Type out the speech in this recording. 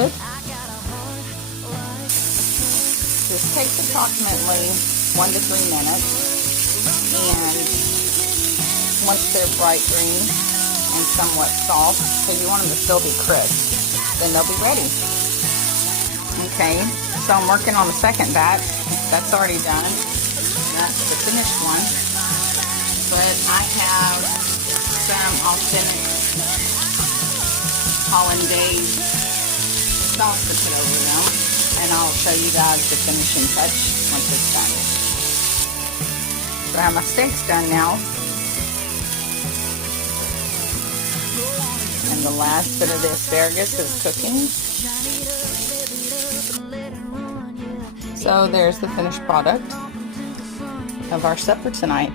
salted. This takes approximately 1 to 3 minutes, and once they're bright green and somewhat soft, so you want them to still be crisp, then they'll be ready. Okay, so I'm working on the second batch. That's already done. That's the finished one. But I have some authentic hollandaise sauce to put over them, and I'll show you guys the finishing touch once it's done. So I have my steaks done now. And the last bit of the asparagus is cooking. So there's the finished product of our supper tonight.